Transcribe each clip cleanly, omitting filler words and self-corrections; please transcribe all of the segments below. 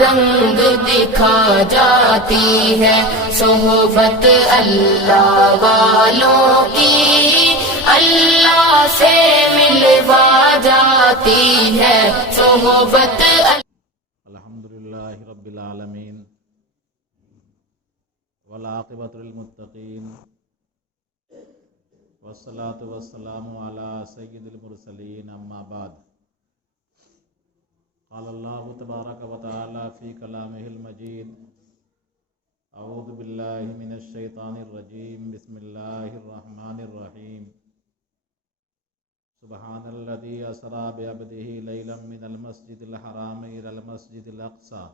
رنگ دکھا جاتی ہے صحبت اللہ والوں کی، اللہ سے ملوا جاتی ہے صحبت الحمدللہ رب العالمین والعاقبۃ للمتقین والصلاة والسلام علی سید المرسلین، اما بعد، قال اللہ تبارک و تعالی فی کلامہ المجید، اعوذ باللہ من الشیطان الرجیم، بسم اللہ الرحمن الرحیم، سبحان الذی اسری بعبدہ لیلا من المسجد الحرام الی المسجد الاقصی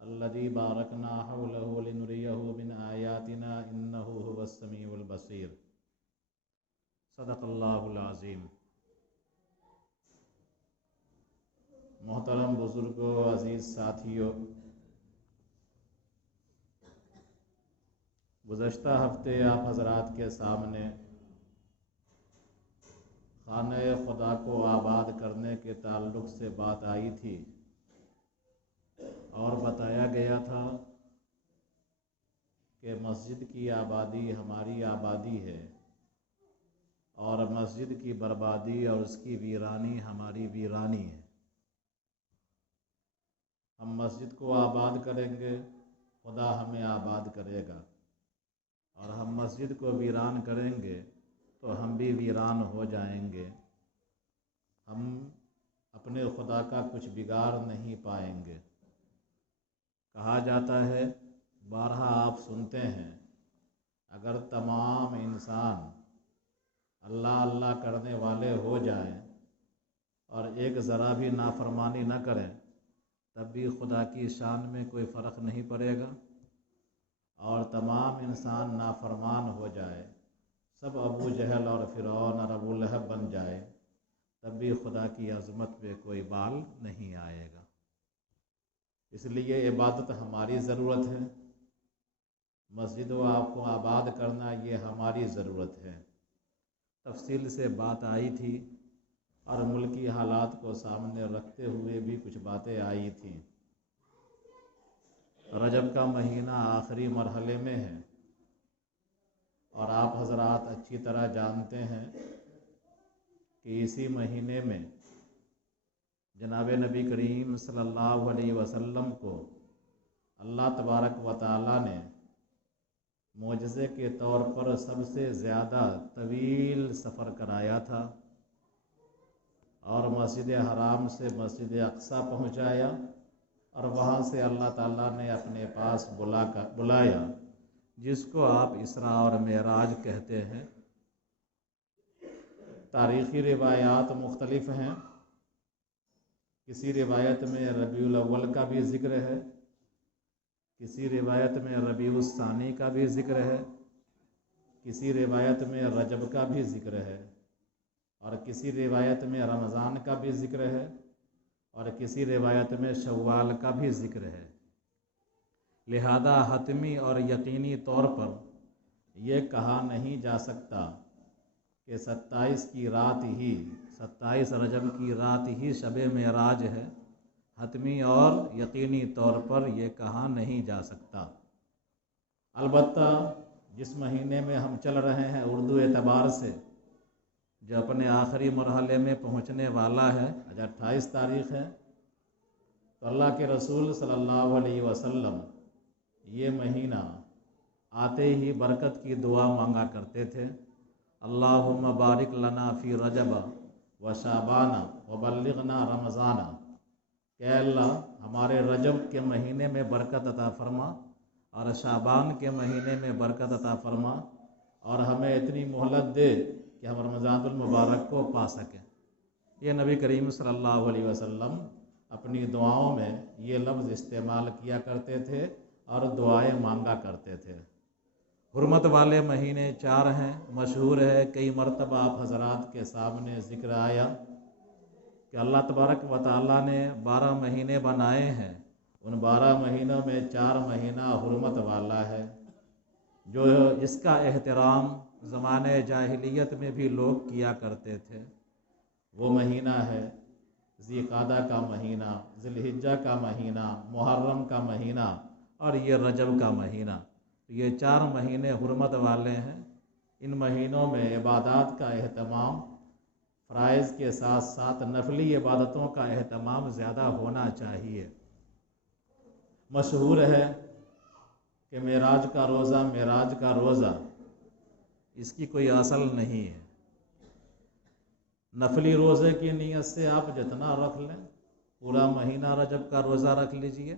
الذی بارکنا حولہ لنریہ من آیاتنا انہ هو السمیع البصیر۔ صدق اللہ العظیم۔ محترم بزرگوں، عزیز ساتھیوں، گزشتہ ہفتے آپ حضرات کے سامنے خانہ خدا کو آباد کرنے کے تعلق سے بات آئی تھی اور بتایا گیا تھا کہ مسجد کی آبادی ہماری آبادی ہے اور مسجد کی بربادی اور اس کی ویرانی ہماری ویرانی ہے۔ ہم مسجد کو آباد کریں گے، خدا ہمیں آباد کرے گا، اور ہم مسجد کو ویران کریں گے تو ہم بھی ویران ہو جائیں گے۔ ہم اپنے خدا کا کچھ بگاڑ نہیں پائیں گے۔ کہا جاتا ہے، بارہا آپ سنتے ہیں، اگر تمام انسان اللہ اللہ کرنے والے ہو جائیں اور ایک ذرا بھی نافرمانی نہ کریں تب بھی خدا کی شان میں کوئی فرق نہیں پڑے گا، اور تمام انسان نافرمان ہو جائے، سب ابو جہل اور فرعون اور ابو لہب بن جائے، تب بھی خدا کی عظمت پہ کوئی بال نہیں آئے گا۔ اس لیے عبادت ہماری ضرورت ہے، مسجد و آپ کو آباد کرنا یہ ہماری ضرورت ہے۔ تفصیل سے بات آئی تھی اور ملکی حالات کو سامنے رکھتے ہوئے بھی کچھ باتیں آئی تھیں۔ رجب کا مہینہ آخری مرحلے میں ہے اور آپ حضرات اچھی طرح جانتے ہیں کہ اسی مہینے میں جناب نبی کریم صلی اللہ علیہ وسلم کو اللہ تبارک و تعالی نے معجزے کے طور پر سب سے زیادہ طویل سفر کرایا تھا اور مسجد حرام سے مسجد اقصی پہنچایا، اور وہاں سے اللہ تعالیٰ نے اپنے پاس بلایا، جس کو آپ اسراء اور معراج کہتے ہیں۔ تاریخی روایات مختلف ہیں، کسی روایت میں ربیع الاول کا بھی ذکر ہے، کسی روایت میں ربیع الثانی کا بھی ذکر ہے، کسی روایت میں رجب کا بھی ذکر ہے، اور کسی روایت میں رمضان کا بھی ذکر ہے، اور کسی روایت میں شوال کا بھی ذکر ہے۔ لہذا حتمی اور یقینی طور پر یہ کہا نہیں جا سکتا کہ 27 رجب کی رات ہی شب معراج ہے، حتمی اور یقینی طور پر یہ کہا نہیں جا سکتا۔ البتہ جس مہینے میں ہم چل رہے ہیں اردو اعتبار سے، جو اپنے آخری مرحلے میں پہنچنے والا ہے، آج 28 تاریخ ہے، تو اللہ کے رسول صلی اللہ علیہ وسلم یہ مہینہ آتے ہی برکت کی دعا مانگا کرتے تھے، اللہم بارک لنا فی رجب و شعبان و بلغنا رمضان، کہ اللہ ہمارے رجب کے مہینے میں برکت عطا فرما اور شعبان کے مہینے میں برکت عطا فرما، اور ہمیں اتنی مہلت دے کہ ہم رمضان المبارک کو پا سکیں۔ یہ نبی کریم صلی اللہ علیہ وسلم اپنی دعاؤں میں یہ لفظ استعمال کیا کرتے تھے اور دعائیں مانگا کرتے تھے۔ حرمت والے مہینے 4 ہیں، مشہور ہے، کئی مرتبہ آپ حضرات کے سامنے ذکر آیا کہ اللہ تبارک و تعالیٰ نے 12 مہینے بنائے ہیں، ان 12 مہینوں میں 4 مہینہ حرمت والا ہے، جو اس کا احترام زمانے جاہلیت میں بھی لوگ کیا کرتے تھے۔ وہ مہینہ ہے ذیقعدہ کا مہینہ، ذی الحجہ کا مہینہ، محرم کا مہینہ اور یہ رجب کا مہینہ، یہ 4 مہینے حرمت والے ہیں۔ ان مہینوں میں عبادات کا اہتمام فرائض کے ساتھ ساتھ نفلی عبادتوں کا اہتمام زیادہ ہونا چاہیے۔ مشہور ہے کہ معراج کا روزہ اس کی کوئی اصل نہیں ہے۔ نفلی روزے کی نیت سے آپ جتنا رکھ لیں، پورا مہینہ رجب کا روزہ رکھ لیجئے،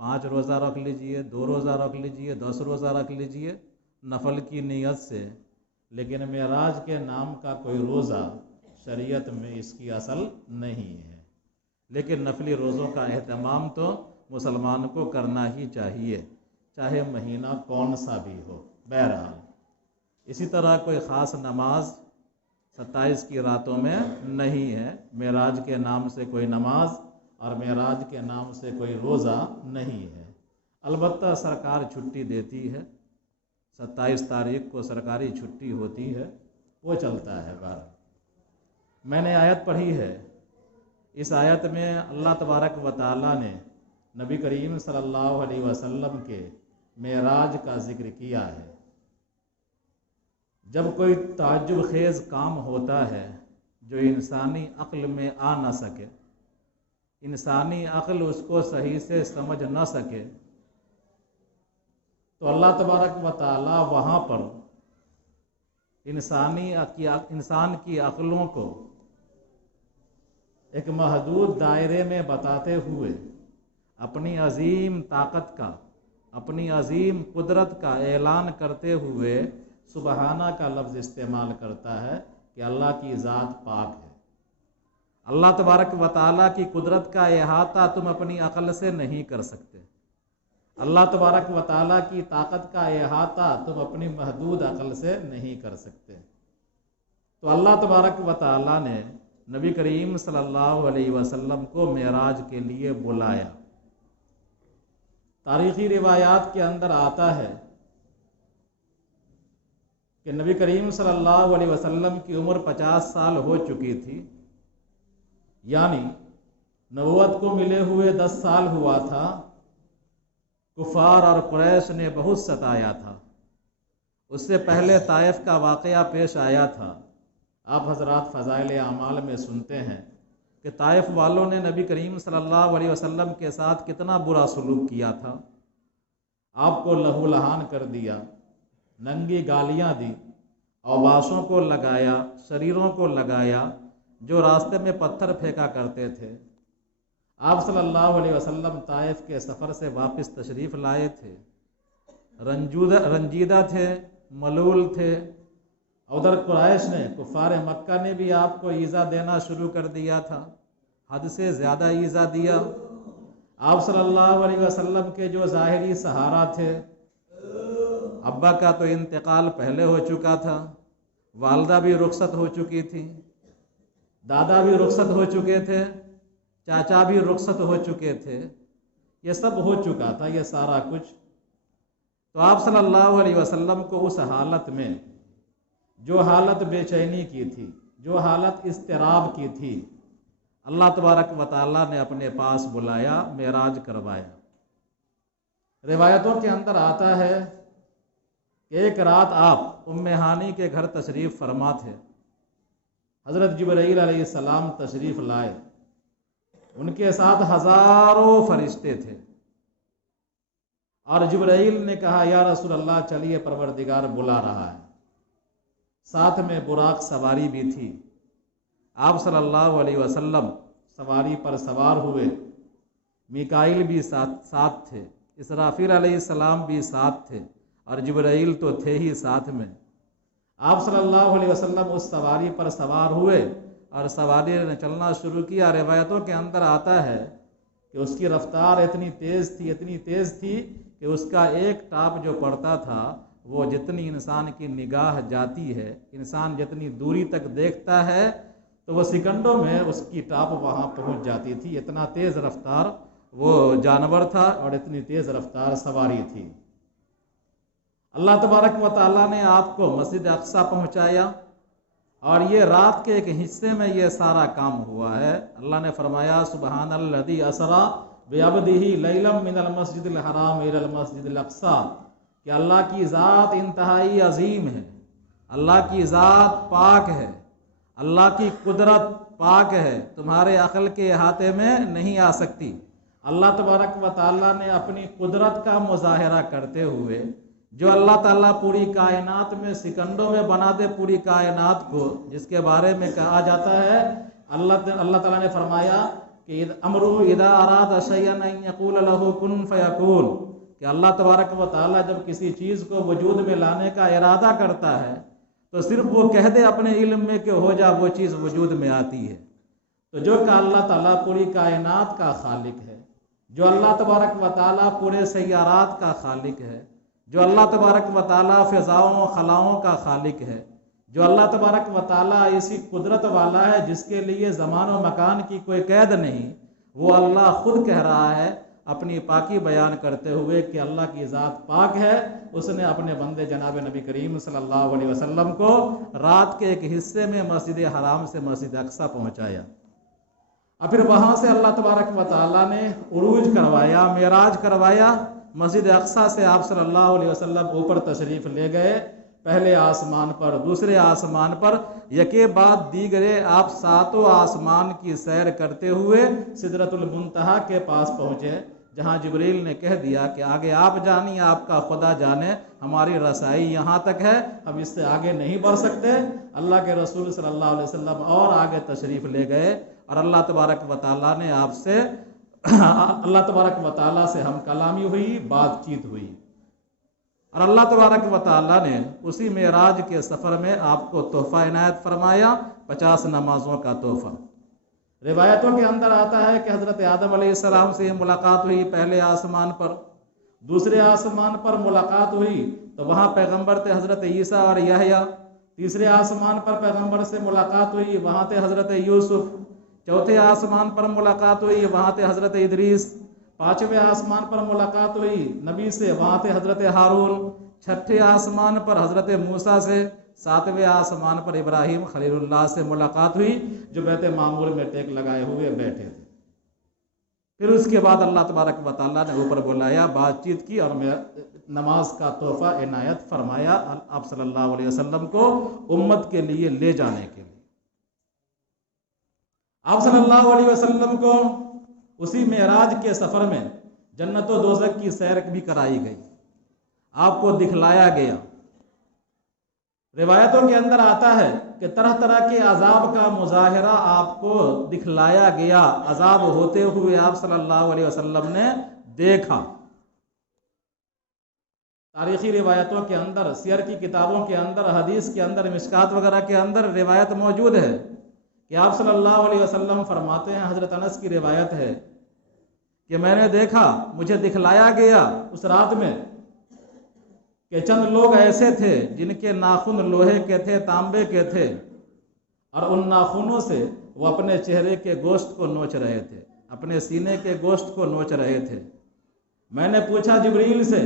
5 روزہ رکھ لیجئے، 2 روزہ رکھ لیجئے، 10 روزہ رکھ لیجئے نفل کی نیت سے، لیکن معراج کے نام کا کوئی روزہ شریعت میں اس کی اصل نہیں ہے۔ لیکن نفلی روزوں کا اہتمام تو مسلمان کو کرنا ہی چاہیے، چاہے مہینہ کون سا بھی ہو۔ بہرحال اسی طرح کوئی خاص نماز 27 کی راتوں میں نہیں ہے، معراج کے نام سے کوئی نماز اور معراج کے نام سے کوئی روزہ نہیں ہے۔ البتہ سرکار چھٹی دیتی ہے، 27 تاریخ کو سرکاری چھٹی ہوتی ہے، وہ چلتا ہے بار۔ میں نے آیت پڑھی ہے، اس آیت میں اللہ تبارک و تعالیٰ نے نبی کریم صلی اللہ علیہ وسلم کے معراج کا ذکر کیا ہے۔ جب کوئی تعجب خیز کام ہوتا ہے جو انسانی عقل میں آ نہ سکے، انسانی عقل اس کو صحیح سے سمجھ نہ سکے، تو اللہ تبارک و تعالیٰ وہاں پر انسان کی عقلوں کو ایک محدود دائرے میں بتاتے ہوئے اپنی عظیم طاقت کا، اپنی عظیم قدرت کا اعلان کرتے ہوئے سبحانہ کا لفظ استعمال کرتا ہے کہ اللہ کی ذات پاک ہے۔ اللہ تبارک و تعالیٰ کی قدرت کا احاطہ تم اپنی عقل سے نہیں کر سکتے، اللہ تبارک و تعالیٰ کی طاقت کا احاطہ تم اپنی محدود عقل سے نہیں کر سکتے۔ تو اللہ تبارک و تعالیٰ نے نبی کریم صلی اللہ علیہ وسلم کو معراج کے لیے بلایا۔ تاریخی روایات کے اندر آتا ہے کہ نبی کریم صلی اللہ علیہ وسلم کی عمر 50 سال ہو چکی تھی، یعنی نبوت کو ملے ہوئے 10 سال ہوا تھا۔ کفار اور قریش نے بہت ستایا تھا۔ اس سے پہلے طائف کا واقعہ پیش آیا تھا۔ آپ حضرات فضائل اعمال میں سنتے ہیں کہ طائف والوں نے نبی کریم صلی اللہ علیہ وسلم کے ساتھ کتنا برا سلوک کیا تھا، آپ کو لہو لہان کر دیا، ننگی گالیاں دی، اوباشوں کو لگایا، شریروں کو لگایا، جو راستے میں پتھر پھینکا کرتے تھے۔ آپ صلی اللہ علیہ وسلم طائف کے سفر سے واپس تشریف لائے تھے، رنجیدہ تھے، ملول تھے۔ ادھر قریش نے، کفار مکہ نے بھی آپ کو ایذا دینا شروع کر دیا تھا، حد سے زیادہ ایذا دیا۔ آپ صلی اللہ علیہ وسلم کے جو ظاہری سہارا تھے، ابا کا تو انتقال پہلے ہو چکا تھا، والدہ بھی رخصت ہو چکی تھی، دادا بھی رخصت ہو چکے تھے، چاچا بھی رخصت ہو چکے تھے، یہ سب ہو چکا تھا، یہ سارا کچھ۔ تو آپ صلی اللہ علیہ وسلم کو اس حالت میں، جو حالت بے چینی کی تھی، جو حالت اضطراب کی تھی، اللہ تبارک و تعالیٰ نے اپنے پاس بلایا، معراج کروایا۔ روایتوں کے اندر آتا ہے کہ ایک رات آپ ام ہانی کے گھر تشریف فرما تھے، حضرت جبرائیل علیہ السلام تشریف لائے، ان کے ساتھ ہزاروں فرشتے تھے، اور جبرائیل نے کہا یا رسول اللہ چلیے پروردگار بلا رہا ہے۔ ساتھ میں براق سواری بھی تھی، آپ صلی اللہ علیہ وسلم سواری پر سوار ہوئے، میکائیل بھی ساتھ تھے، اسرافیل علیہ السلام بھی ساتھ تھے، اور جبرائیل تو تھے ہی ساتھ میں۔ آپ صلی اللہ علیہ وسلم اس سواری پر سوار ہوئے اور سواری نے چلنا شروع کیا۔ روایتوں کے اندر آتا ہے کہ اس کی رفتار اتنی تیز تھی کہ اس کا ایک ٹاپ جو پڑتا تھا وہ جتنی انسان کی نگاہ جاتی ہے، انسان جتنی دوری تک دیکھتا ہے تو وہ سیکنڈوں میں اس کی ٹاپ وہاں پہنچ جاتی تھی، اتنا تیز رفتار وہ جانور تھا اور اتنی تیز رفتار سواری تھی۔ اللہ تبارک و تعالیٰ نے آپ کو مسجد اقصی پہنچایا، اور یہ رات کے ایک حصے میں یہ سارا کام ہوا ہے۔ اللہ نے فرمایا سبحان الذی اسری بعبدہ لیلا من المسجد الحرام الی المسجد الاقصی، کہ اللہ کی ذات انتہائی عظیم ہے، اللہ کی ذات پاک ہے، اللہ کی قدرت پاک ہے، تمہارے عقل کے احاطے میں نہیں آ سکتی۔ اللہ تبارک و تعالیٰ نے اپنی قدرت کا مظاہرہ کرتے ہوئے، جو اللہ تعالیٰ پوری کائنات میں سیکنڈوں میں بنا دے پوری کائنات کو، جس کے بارے میں کہا جاتا ہے اللہ تعالیٰ نے فرمایا کہ امرہ اذا اراد شیئا ان یقول له کن فیکون، کہ اللہ تبارک و تعالیٰ جب کسی چیز کو وجود میں لانے کا ارادہ کرتا ہے تو صرف وہ کہہ دے اپنے علم میں کہ ہو جا، وہ چیز وجود میں آتی ہے۔ تو جو کہ اللہ تعالیٰ پوری کائنات کا خالق ہے، جو اللہ تبارک و تعالیٰ پورے سیارات کا خالق ہے، جو اللہ تبارک و تعالیٰ فضاؤں و خلاؤں کا خالق ہے، جو اللہ تبارک و تعالیٰ ایسی قدرت والا ہے جس کے لیے زمان و مکان کی کوئی قید نہیں، وہ اللہ خود کہہ رہا ہے اپنی پاکی بیان کرتے ہوئے کہ اللہ کی ذات پاک ہے۔ اس نے اپنے بندے جناب نبی کریم صلی اللہ علیہ وسلم کو رات کے ایک حصے میں مسجد حرام سے مسجد اقصی پہنچایا، اور پھر وہاں سے اللہ تبارک و تعالیٰ نے عروج کروایا، معراج کروایا، مسجد اقصی سے آپ صلی اللہ علیہ وسلم اوپر تشریف لے گئے، پہلے آسمان پر، دوسرے آسمان پر، یکے بعد دیگرے آپ ساتوں آسمان کی سیر کرتے ہوئے سدرۃ المنتہا کے پاس پہنچے، جہاں جبریل نے کہہ دیا کہ آگے آپ جانیے، آپ کا خدا جانے، ہماری رسائی یہاں تک ہے، ہم اس سے آگے نہیں بڑھ سکتے۔ اللہ کے رسول صلی اللہ علیہ وسلم اور آگے تشریف لے گئے، اور اللہ تبارک و تعالیٰ نے آپ سے اللہ تبارک و تعالیٰ سے ہم کلامی ہوئی، بات چیت ہوئی، اور اللہ تبارک و تعالیٰ نے اسی معراج کے سفر میں آپ کو تحفہ عنایت فرمایا، 50 نمازوں کا تحفہ۔ روایتوں کے اندر آتا ہے کہ حضرت آدم علیہ السلام سے ملاقات ہوئی پہلے آسمان پر، دوسرے آسمان پر ملاقات ہوئی تو وہاں پیغمبر تھے حضرت عیسیٰ اور یحییٰ، تیسرے آسمان پر پیغمبر سے ملاقات ہوئی، وہاں تھے حضرت یوسف، چوتھے آسمان پر ملاقات ہوئی، وہاں تھے حضرت ادریس، پانچویں آسمان پر ملاقات ہوئی نبی سے، وہاں تھے حضرت ہارون، چھٹے آسمان پر حضرت موسیٰ سے، ساتویں آسمان پر ابراہیم خلیل اللہ سے ملاقات ہوئی، جو بیت معمور میں ٹیک لگائے ہوئے بیٹھے تھے۔ پھر اس کے بعد اللہ تبارک و تعالیٰ نے اوپر بلایا، بات چیت کی، اور نماز کا تحفہ عنایت فرمایا آپ صلی اللہ علیہ وسلم کو امت کے لیے لے جانے کے لیے۔ آپ صلی اللہ علیہ وسلم کو اسی معراج کے سفر میں جنت و دوزخ کی سیر بھی کرائی گئی، آپ کو دکھلایا گیا۔ روایتوں کے اندر آتا ہے کہ طرح طرح کے عذاب کا مظاہرہ آپ کو دکھلایا گیا، عذاب ہوتے ہوئے آپ صلی اللہ علیہ وسلم نے دیکھا۔ تاریخی روایتوں کے اندر، سیر کی کتابوں کے اندر، حدیث کے اندر، مشکات وغیرہ کے اندر روایت موجود ہے کہ آپ صلی اللہ علیہ وسلم فرماتے ہیں، حضرت انس کی روایت ہے کہ میں نے دیکھا، مجھے دکھلایا گیا اس رات میں کہ چند لوگ ایسے تھے جن کے ناخن لوہے کے تھے، تانبے کے تھے، اور ان ناخنوں سے وہ اپنے چہرے کے گوشت کو نوچ رہے تھے، اپنے سینے کے گوشت کو نوچ رہے تھے۔ میں نے پوچھا جبریل سے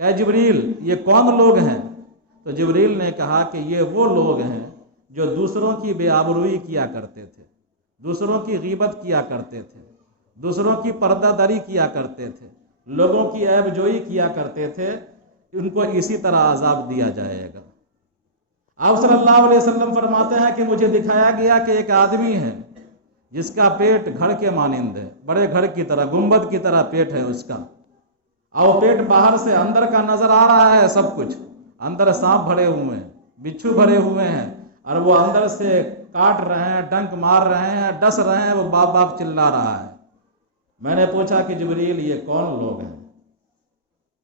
کہ جبریل یہ کون لوگ ہیں؟ تو جبریل نے کہا کہ یہ وہ لوگ ہیں جو دوسروں کی بے آبروئی کیا کرتے تھے، دوسروں کی غیبت کیا کرتے تھے، دوسروں کی پردہ داری کیا کرتے تھے، لوگوں کی عیب جوئی کیا کرتے تھے، ان کو اسی طرح عذاب دیا جائے گا۔ آپ صلی اللہ علیہ وسلم فرماتے ہیں کہ مجھے دکھایا گیا کہ ایک آدمی ہے جس کا پیٹ گھڑ کے مانند ہے، بڑے گھڑ کی طرح، گنبد کی طرح پیٹ ہے اس کا، اور پیٹ باہر سے اندر کا نظر آ رہا ہے، سب کچھ اندر سانپ بھرے ہوئے ہیں، بچھو بھرے ہوئے ہیں، اور وہ اندر سے کاٹ رہے ہیں، ڈنک مار رہے ہیں، ڈس رہے ہیں، وہ باپ باپ چلا رہا ہے۔ میں نے پوچھا کہ جبریل یہ کون لوگ ہیں؟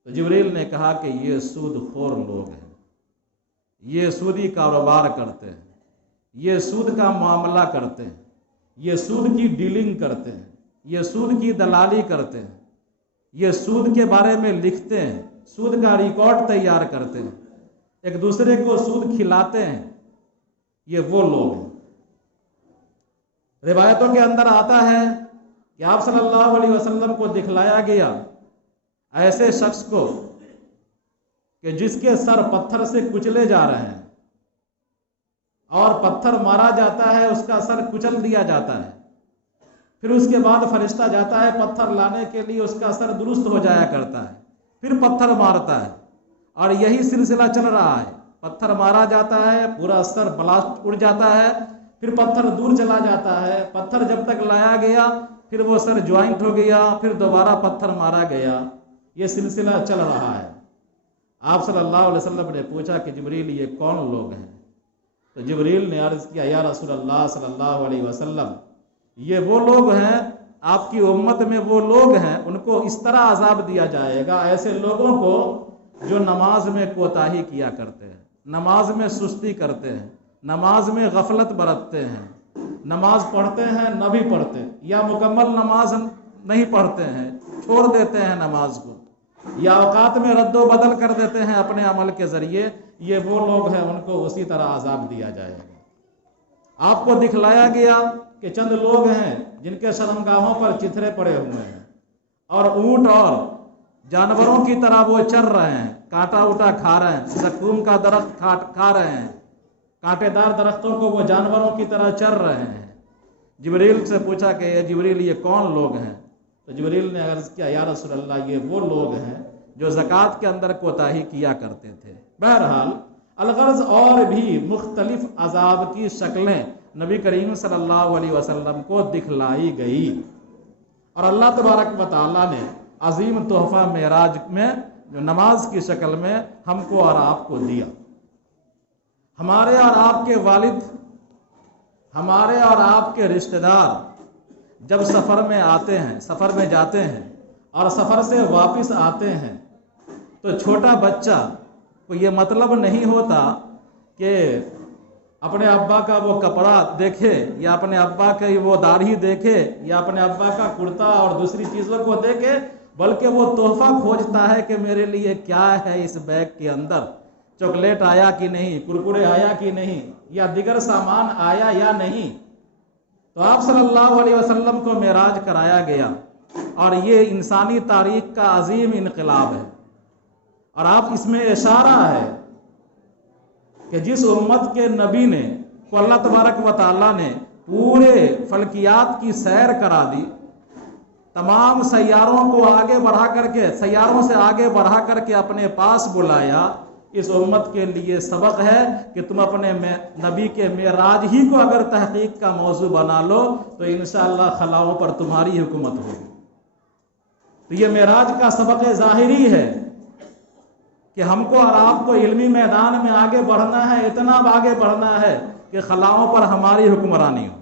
تو جبریل نے کہا کہ یہ سود خور لوگ ہیں، یہ سودی کاروبار کرتے ہیں، یہ سود کا معاملہ کرتے ہیں، یہ سود کی ڈیلنگ کرتے ہیں، یہ سود کی دلالی کرتے ہیں، یہ سود کے بارے میں لکھتے ہیں، سود کا ریکارڈ تیار کرتے ہیں، ایک دوسرے کو سود کھلاتے ہیں، یہ وہ لوگ ہیں۔ روایتوں کے اندر آتا ہے کہ آپ صلی اللہ علیہ وسلم کو دکھلایا گیا ایسے شخص کو کہ جس کے سر پتھر سے کچلے جا رہے ہیں، اور پتھر مارا جاتا ہے، اس کا سر کچل دیا جاتا ہے، پھر اس کے بعد فرشتہ جاتا ہے پتھر لانے کے لیے، اس کا سر درست ہو جایا کرتا ہے، پھر پتھر مارتا ہے، اور یہی سلسلہ چل رہا ہے۔ پتھر مارا جاتا ہے، پورا سر بلاسٹ اڑ جاتا ہے، پھر پتھر دور چلا جاتا ہے، پتھر جب تک لایا گیا پھر وہ سر جوائنٹ ہو گیا، پھر دوبارہ پتھر مارا گیا، یہ سلسلہ چل رہا ہے۔ آپ صلی اللہ علیہ وسلم نے پوچھا کہ جبریل یہ کون لوگ ہیں؟ تو جبریل نے عرض کیا یا رسول اللہ صلی اللہ علیہ وسلم، یہ وہ لوگ ہیں، آپ کی امت میں وہ لوگ ہیں، ان کو اس طرح عذاب دیا جائے گا، ایسے لوگوں کو جو نماز میں کوتاہی کیا کرتے ہیں، نماز میں سستی کرتے ہیں، نماز میں غفلت برتتے ہیں، نماز پڑھتے ہیں نہ بھی پڑھتے، یا مکمل نماز نہیں پڑھتے ہیں، چھوڑ دیتے ہیں نماز کو، یا اوقات میں رد و بدل کر دیتے ہیں اپنے عمل کے ذریعے، یہ وہ لوگ ہیں، ان کو اسی طرح عذاب دیا جائے گا۔ آپ کو دکھلایا گیا کہ چند لوگ ہیں جن کے شرمگاہوں پر چتھرے پڑے ہوئے ہیں، اور اونٹ اور جانوروں کی طرح وہ چر رہے ہیں، کانٹا وٹا کھا رہے ہیں، زقوم کا درخت کھا رہے ہیں، کانٹے دار درختوں کو وہ جانوروں کی طرح چر رہے ہیں۔ جبریل سے پوچھا کہ یہ جبریل یہ کون لوگ ہیں؟ تو جبریل نے عرض کیا یا رسول اللہ یہ وہ لوگ ہیں جو زکوٰۃ کے اندر کوتاہی کیا کرتے تھے۔ بہرحال الغرض اور بھی مختلف عذاب کی شکلیں نبی کریم صلی اللہ علیہ وسلم کو دکھلائی گئی، اور اللہ تبارک و تعالیٰ نے عظیم تحفہ معراج میں جو نماز کی شکل میں ہم کو اور آپ کو دیا۔ ہمارے اور آپ کے والد، ہمارے اور آپ کے رشتہ دار جب سفر میں آتے ہیں، سفر میں جاتے ہیں اور سفر سے واپس آتے ہیں، تو چھوٹا بچہ کو یہ مطلب نہیں ہوتا کہ اپنے ابا کا وہ کپڑا دیکھے، یا اپنے ابا کی وہ داڑھی دیکھے، یا اپنے ابا کا کرتا اور دوسری چیزوں کو دیکھے، بلکہ وہ تحفہ کھوجتا ہے کہ میرے لیے کیا ہے اس بیگ کے اندر، چاکلیٹ آیا کہ نہیں، کرکرے آیا کہ نہیں، یا دیگر سامان آیا یا نہیں۔ تو آپ صلی اللہ علیہ وسلم کو معراج کرایا گیا، اور یہ انسانی تاریخ کا عظیم انقلاب ہے، اور آپ اس میں اشارہ ہے کہ جس امت کے نبی نے کو اللہ تبارک و تعالیٰ نے پورے فلکیات کی سیر کرا دی، تمام سیاروں کو آگے بڑھا کر کے، سیاروں سے آگے بڑھا کر کے اپنے پاس بلایا، اس امت کے لیے سبق ہے کہ تم اپنے نبی کے معراج ہی کو اگر تحقیق کا موضوع بنا لو تو انشاءاللہ خلاؤں پر تمہاری حکومت ہوگی۔ تو یہ معراج کا سبق ظاہری ہے کہ ہم کو اور آپ کو علمی میدان میں آگے بڑھنا ہے، اتنا آگے بڑھنا ہے کہ خلاؤں پر ہماری حکمرانی ہو۔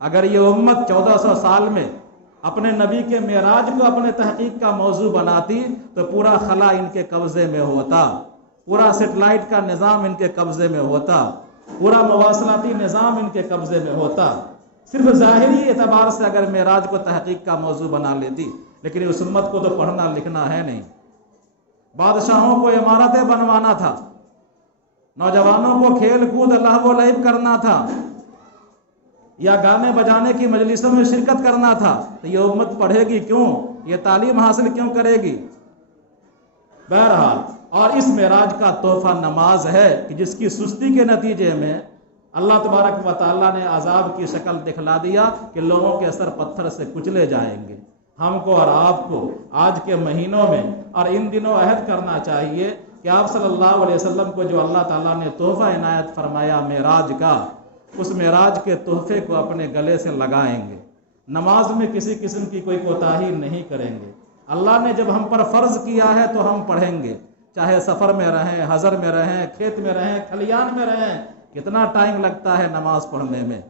اگر یہ امت 1400 سال میں اپنے نبی کے معراج کو اپنے تحقیق کا موضوع بناتی تو پورا خلا ان کے قبضے میں ہوتا، پورا سیٹلائٹ کا نظام ان کے قبضے میں ہوتا، پورا مواصلاتی نظام ان کے قبضے میں ہوتا۔ صرف ظاہری اعتبار سے اگر معراج کو تحقیق کا موضوع بنا لیتی، لیکن اس امت کو تو پڑھنا لکھنا ہے نہیں۔ بادشاہوں کو عمارتیں بنوانا تھا، نوجوانوں کو کھیل کود لہو و لعب کرنا تھا، یا گانے بجانے کی مجلسوں میں شرکت کرنا تھا، تو یہ امت پڑھے گی کیوں؟ یہ تعلیم حاصل کیوں کرے گی؟ بہرحال اور اس معراج کا تحفہ نماز ہے کہ جس کی سستی کے نتیجے میں اللہ تبارک و تعالیٰ نے عذاب کی شکل دکھلا دیا کہ لوگوں کے سر پتھر سے کچلے جائیں گے۔ ہم کو اور آپ کو آج کے مہینوں میں اور ان دنوں عہد کرنا چاہیے کہ آپ صلی اللہ علیہ وسلم کو جو اللہ تعالیٰ نے تحفہ عنایت فرمایا معراج کا، اس معراج کے تحفے کو اپنے گلے سے لگائیں گے، نماز میں کسی قسم کی کوئی کوتاہی نہیں کریں گے۔ اللہ نے جب ہم پر فرض کیا ہے تو ہم پڑھیں گے، چاہے سفر میں رہیں، حضر میں رہیں، کھیت میں رہیں، کھلیان میں رہیں، کتنا ٹائم لگتا ہے نماز پڑھنے میں۔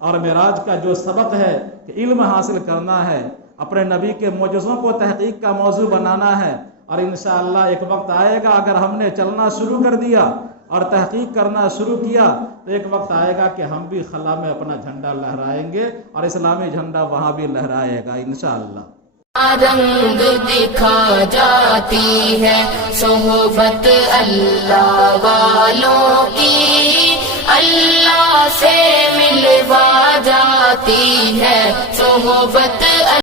اور معراج کا جو سبق ہے کہ علم حاصل کرنا ہے، اپنے نبی کے معجزوں کو تحقیق کا موضوع بنانا ہے، اور انشاءاللہ ایک وقت آئے گا اگر ہم نے چلنا شروع کر دیا اور تحقیق کرنا شروع کیا تو ایک وقت آئے گا کہ ہم بھی خلا میں اپنا جھنڈا لہرائیں گے، اور اسلامی جھنڈا وہاں بھی لہرائے گا انشاءاللہ۔ رنگ دکھا جاتی ہے صحبت اللہ والوں کی، اللہ سے ملوا جاتی ہے صحبت